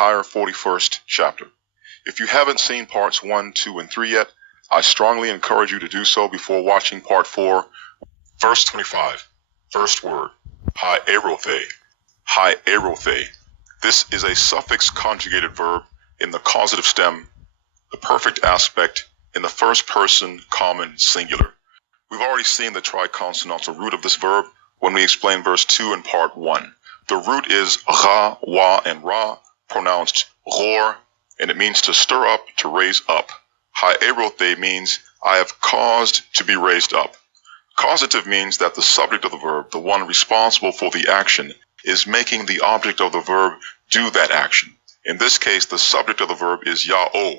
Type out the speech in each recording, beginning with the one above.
entire 41st chapter. If you haven't seen parts 1, 2, and 3 yet, I strongly encourage you to do so before watching part 4. Verse 25, first word, hierothe. Hierothe. This is a suffix conjugated verb in the causative stem, the perfect aspect, in the first person common singular. We've already seen the triconsonantal root of this verb when we explained verse 2 in part 1. The root is ra, wa, and ra, pronounced ror, and it means to stir up, to raise up. Hierothe means I have caused to be raised up. Causative means that the subject of the verb, the one responsible for the action, is making the object of the verb do that action. In this case, the subject of the verb is ya'o,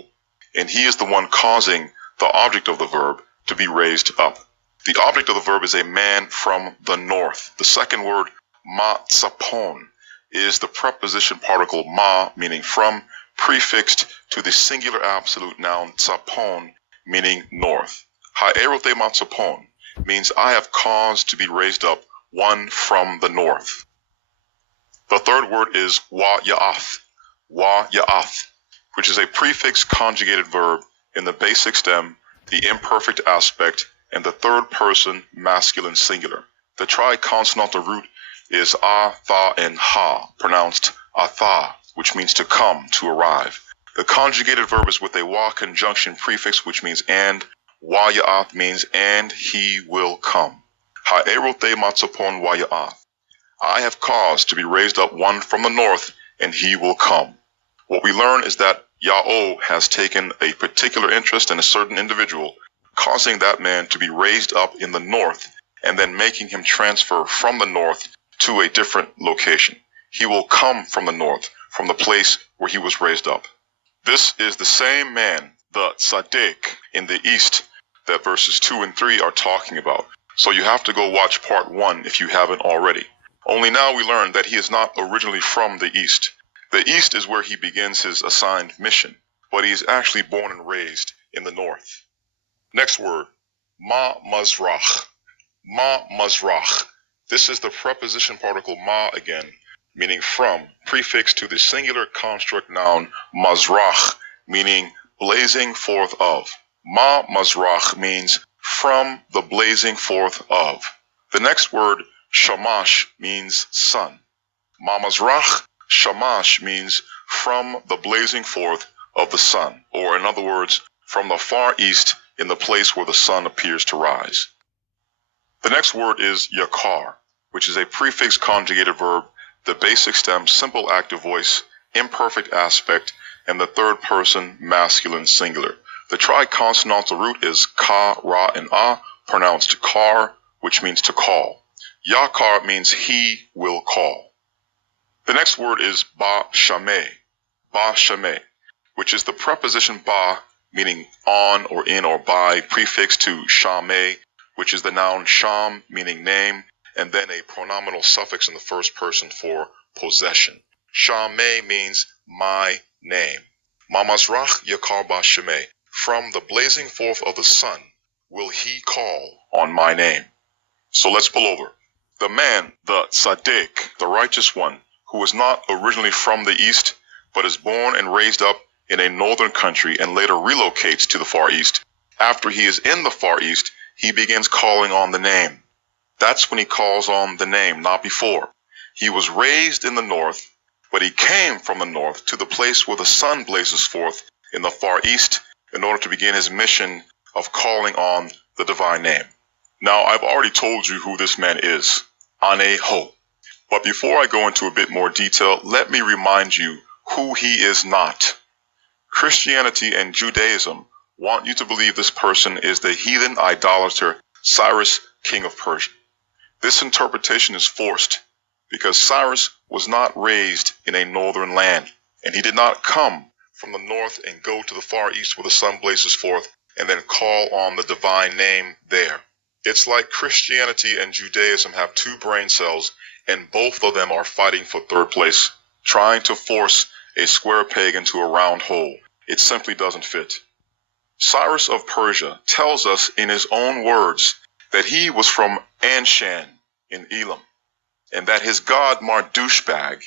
and he is the one causing the object of the verb to be raised up. The object of the verb is a man from the north. The second word, ma-tsapon, is the preposition particle ma, meaning from, prefixed to the singular absolute noun tsapon, meaning north. Hierothe ma-tsapon means I have caused to be raised up one from the north. The third word is wa-ya'ath, which is a prefix conjugated verb in the basic stem, the imperfect aspect, and the third person masculine singular. The triconsonantal root is a, tha, and ha, pronounced atha, which means to come, to arrive. The conjugated verb is with a wa conjunction prefix, which means and. Wa-ya'ath means and he will come. Hierothe matzapon wa-ya'ath. I have caused to be raised up one from the north, and he will come. What we learn is that Ya'o has taken a particular interest in a certain individual, causing that man to be raised up in the north, and then making him transfer from the north to a different location. He will come from the north, from the place where he was raised up. This is the same man, the tzaddik, in the east, that verses 2 and 3 are talking about. So you have to go watch part 1 if you haven't already. Only now we learn that he is not originally from the east. The east is where he begins his assigned mission, but he is actually born and raised in the north. Next word, ma-mazrach. Ma-mazrach. This is the preposition particle ma again, meaning from, prefixed to the singular construct noun mazrach, meaning blazing forth of. Ma-mazrach means from the blazing forth of. The next word, shamash, means sun. Ma-mazrach, shamash means from the blazing forth of the sun, or in other words, from the far east in the place where the sun appears to rise. The next word is yakar, which is a prefix conjugated verb, the basic stem, simple active voice, imperfect aspect, and the third person masculine singular. The triconsonantal root is ka, ra, and a, pronounced kar, which means to call. Yakar means he will call. The next word is ba-shameh, which is the preposition ba, meaning on or in or by, prefixed to shameh, which is the noun sham, meaning name, and then a pronominal suffix in the first person for possession. Shameh means my name. Ma-mazrach yakar ba-shameh. From the blazing forth of the sun will he call on my name. So let's pull over. The man, the tzaddik, the righteous one, who is not originally from the east, but is born and raised up in a northern country and later relocates to the Far East. After he is in the Far East, he begins calling on the name. That's when he calls on the name, not before. He was raised in the north, but he came from the north to the place where the sun blazes forth in the Far East in order to begin his mission of calling on the divine name. Now, I've already told you who this man is, Aneho. But before I go into a bit more detail, let me remind you who he is not. Christianity and Judaism want you to believe this person is the heathen idolater Cyrus, king of Persia. This interpretation is forced because Cyrus was not raised in a northern land, and he did not come from the north and go to the Far East where the sun blazes forth and then call on the divine name there. It's like Christianity and Judaism have two brain cells, and both of them are fighting for third place, trying to force a square peg into a round hole. It simply doesn't fit. Cyrus of Persia tells us in his own words that he was from Anshan in Elam, and that his god Marduk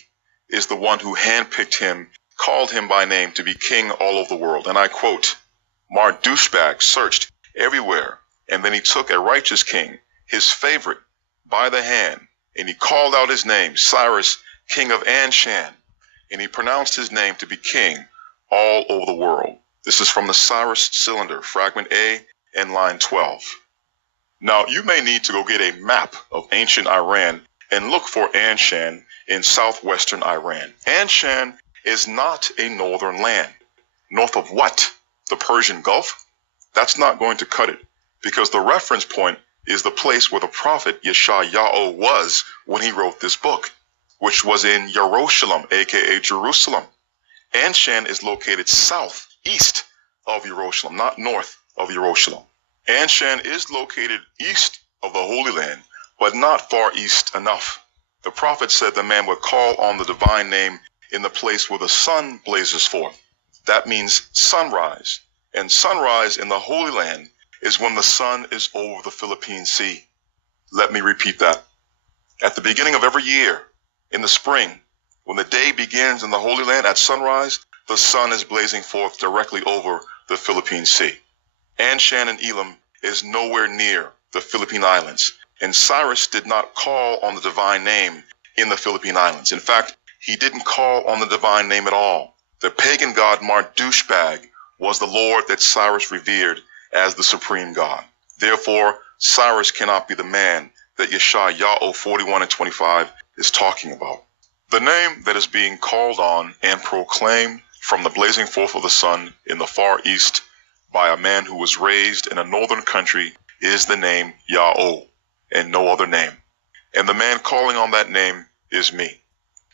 is the one who handpicked him called him by name to be king all over the world. And I quote, Mardouchbag searched everywhere, and then he took a righteous king, his favorite, by the hand, and he called out his name, Cyrus, king of Anshan, and he pronounced his name to be king all over the world. This is from the Cyrus Cylinder, fragment A and line 12. Now, you may need to go get a map of ancient Iran and look for Anshan in southwestern Iran. Anshan is not a northern land. North of what? The Persian Gulf? That's not going to cut it, because the reference point is the place where the prophet Yeshayahu was when he wrote this book, which was in Jerusalem, aka Jerusalem. Anshan is located southeast of Jerusalem, not north of Jerusalem. Anshan is located east of the Holy Land, but not far east enough. The prophet said the man would call on the divine name in the place where the sun blazes forth. That means sunrise. And sunrise in the Holy Land is when the sun is over the Philippine Sea. Let me repeat that. At the beginning of every year, in the spring, when the day begins in the Holy Land at sunrise, the sun is blazing forth directly over the Philippine Sea. Anshan and Elam is nowhere near the Philippine Islands, and Cyrus did not call on the divine name in the Philippine Islands. In fact, he didn't call on the divine name at all. The pagan god Mardouchbag was the Lord that Cyrus revered as the supreme God. Therefore, Cyrus cannot be the man that Yeshayahu 41 and 25 is talking about. The name that is being called on and proclaimed from the blazing forth of the sun in the far east by a man who was raised in a northern country is the name Yahweh, and no other name. And the man calling on that name is me.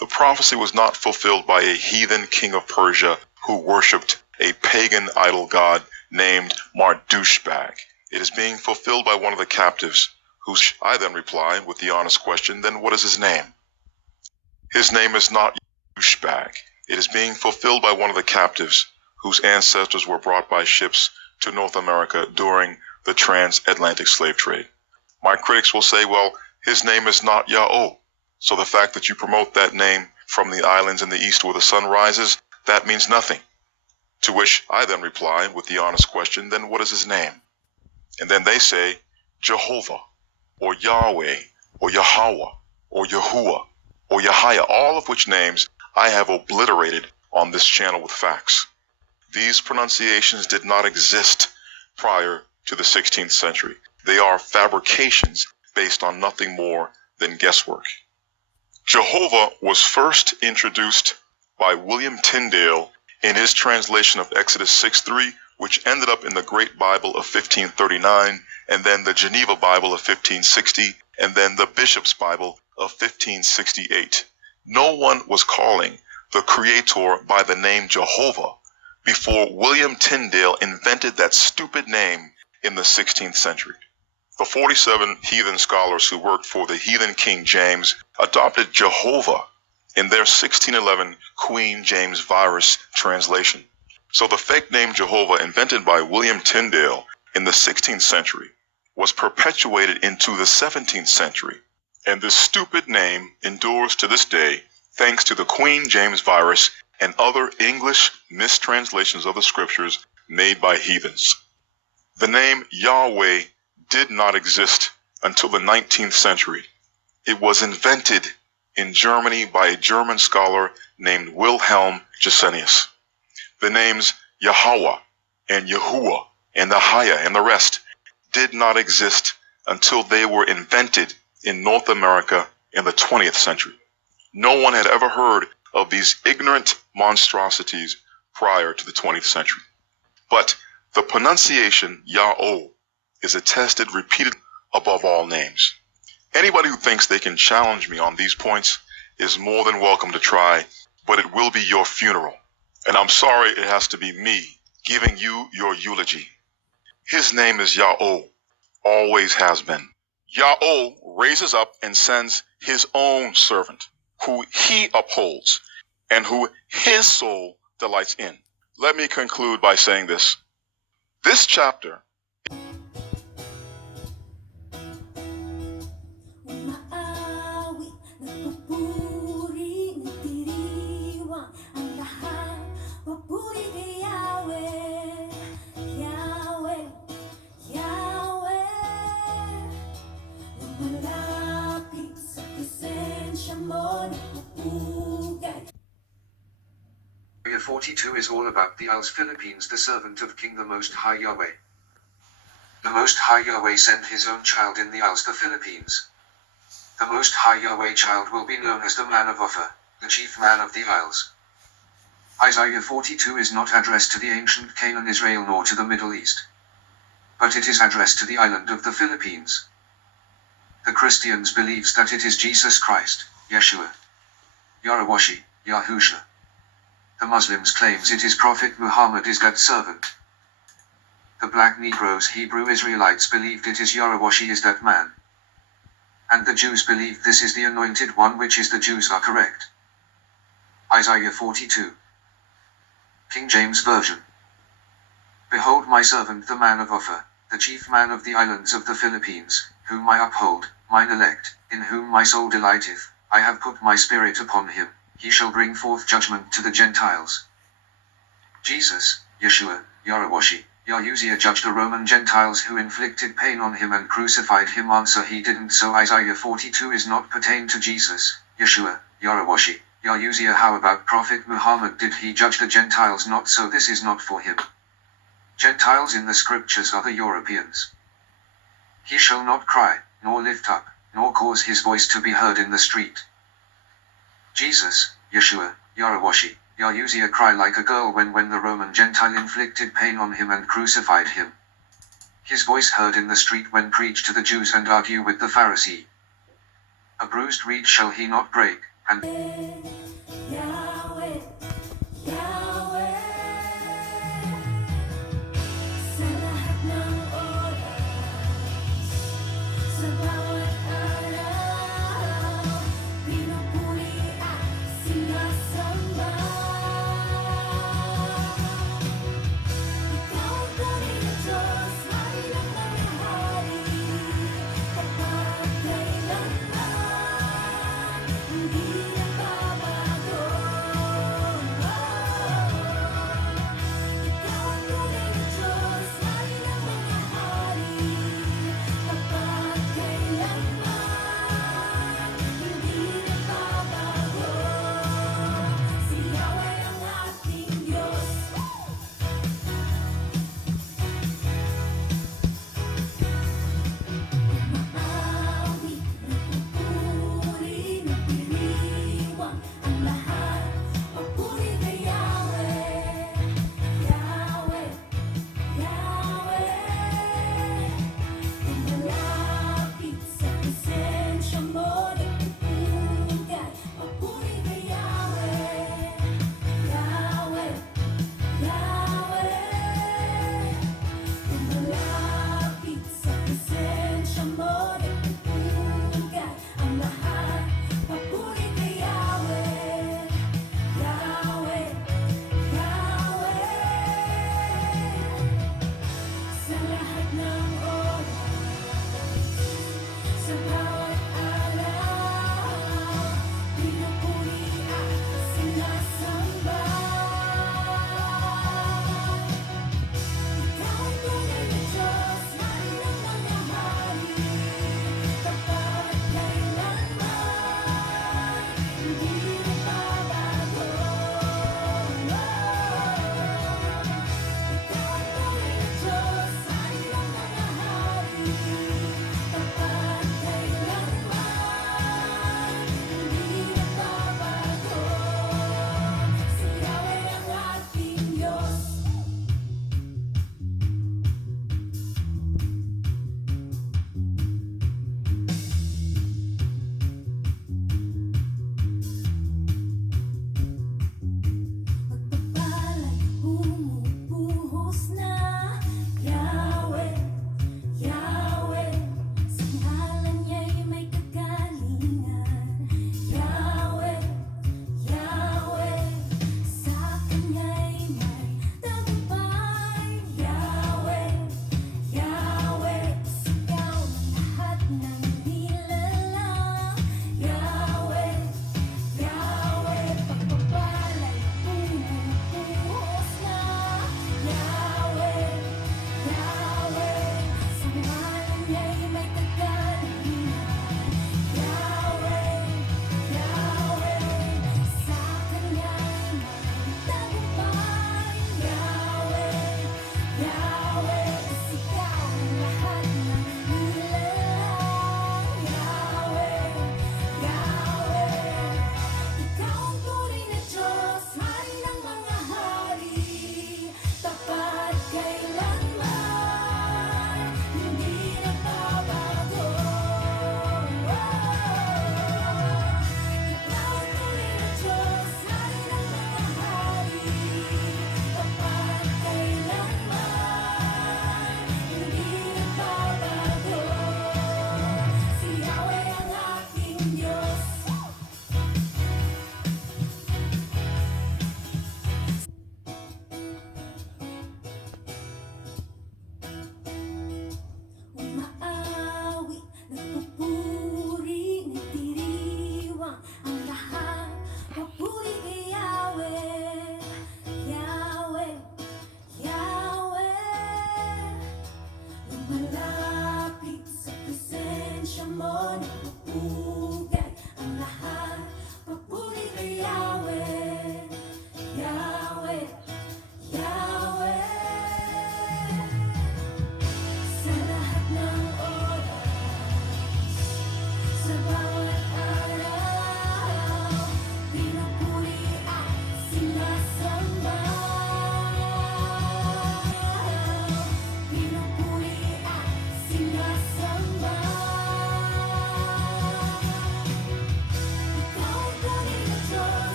The prophecy was not fulfilled by a heathen king of Persia who worshipped a pagan idol god named Mardouchbag. It is being fulfilled by one of the captives, who I then reply with the honest question, then what is his name? His name is not Mardouchbag. It is being fulfilled by one of the captives whose ancestors were brought by ships to North America during the transatlantic slave trade. My critics will say, well, his name is not Yahweh. So the fact that you promote that name from the islands in the east where the sun rises, that means nothing. To which I then reply with the honest question, then what is his name? And then they say Jehovah, or Yahweh, or Yahweh, or Yahuwah, or Yahya, all of which names I have obliterated on this channel with facts. These pronunciations did not exist prior to the 16th century. They are fabrications based on nothing more than guesswork. Jehovah was first introduced by William Tyndale in his translation of Exodus 6:3, which ended up in the Great Bible of 1539, and then the Geneva Bible of 1560, and then the Bishop's Bible of 1568. No one was calling the Creator by the name Jehovah before William Tyndale invented that stupid name in the 16th century. The 47 heathen scholars who worked for the heathen King James adopted Jehovah in their 1611 Queen James Virus translation. So the fake name Jehovah, invented by William Tyndale in the 16th century, was perpetuated into the 17th century. And this stupid name endures to this day thanks to the Queen James Virus and other English mistranslations of the scriptures made by heathens. The name Yahweh did not exist until the 19th century. It was invented in Germany by a German scholar named Wilhelm Gesenius. The names Yahweh and Yahuwah and Ahaya and the rest did not exist until they were invented in North America in the 20th century. No one had ever heard of these ignorant monstrosities prior to the 20th century. But the pronunciation Yahweh is attested repeatedly above all names. Anybody who thinks they can challenge me on these points is more than welcome to try, but it will be your funeral. And I'm sorry it has to be me giving you your eulogy. His name is Yahweh, always has been. Yahweh raises up and sends his own servant, who he upholds and who his soul delights in. Let me conclude by saying this. This chapter Umaawi, nagpupuri, nagdiriwang ang lahat. Isaiah 42 is all about the Isles Philippines, the servant of King the Most High Yahweh. The Most High Yahweh sent his own child in the Isles, the Philippines. The Most High Yahweh child will be known as the man of Ophir, the chief man of the Isles. Isaiah 42 is not addressed to the ancient Canaan Israel nor to the Middle East, but it is addressed to the island of the Philippines. The Christians believes that it is Jesus Christ, Yeshua, Yarawashi, Yahusha. The Muslims claims it is Prophet Muhammad is that servant. The black Negroes Hebrew Israelites believed it is Yarawashi is that man. And the Jews believed this is the anointed one, which is the Jews are correct. Isaiah 42. King James Version. Behold my servant the man of Ophir, the chief man of the islands of the Philippines, whom I uphold, mine elect, in whom my soul delighteth. I have put my spirit upon him, he shall bring forth judgment to the Gentiles. Jesus, Yeshua, Yarawashi, Yahushua judged the Roman Gentiles who inflicted pain on him and crucified him. Answer: he didn't. So Isaiah 42 is not pertain to Jesus, Yeshua, Yarawashi, Yahushua. How about Prophet Muhammad? Did he judge the Gentiles? Not so. This is not for him. Gentiles in the scriptures are the Europeans. He shall not cry, nor lift up, nor cause his voice to be heard in the street. Jesus, Yeshua, Yarawashi, Yahushua cry like a girl when the Roman Gentile inflicted pain on him and crucified him. His voice heard in the street when preached to the Jews and argue with the Pharisee. A bruised reed shall he not break, and Yahweh, Yahweh, sa lahat ng oras, sa bawat araw, pinupuri at sinasamba. Ikaw ang tunay na Diyos, hari ng mga hari, kapag kailanman, hindi nagbabago.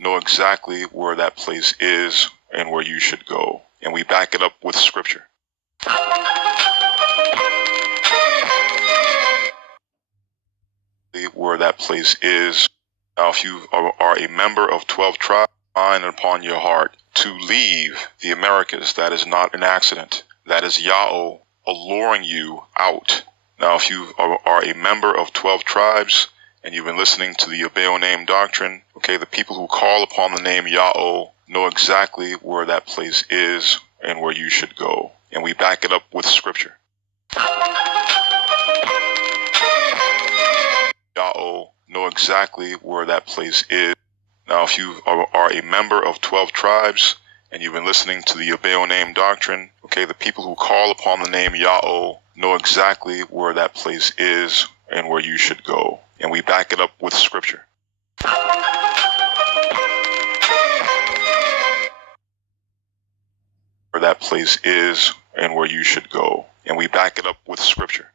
know exactly where that place is and where you should go. And we back it up with scripture. Where that place is. Now, if you are a member of 12 tribes, mind upon your heart to leave the Americas. That is not an accident. That is Yahweh alluring you out. Now, if you are a member of 12 tribes and you've been listening to the Baal name doctrine, okay, the people who call upon the name Yahweh know exactly where that place is and where you should go. And we back it up with scripture. Yahweh know exactly where that place is. Now, if you are a member of 12 tribes and you've been listening to the Baal name doctrine, okay, the people who call upon the name Yahweh know exactly where that place is and where you should go. And we back it up with scripture. Where that place is and where you should go. And we back it up with scripture.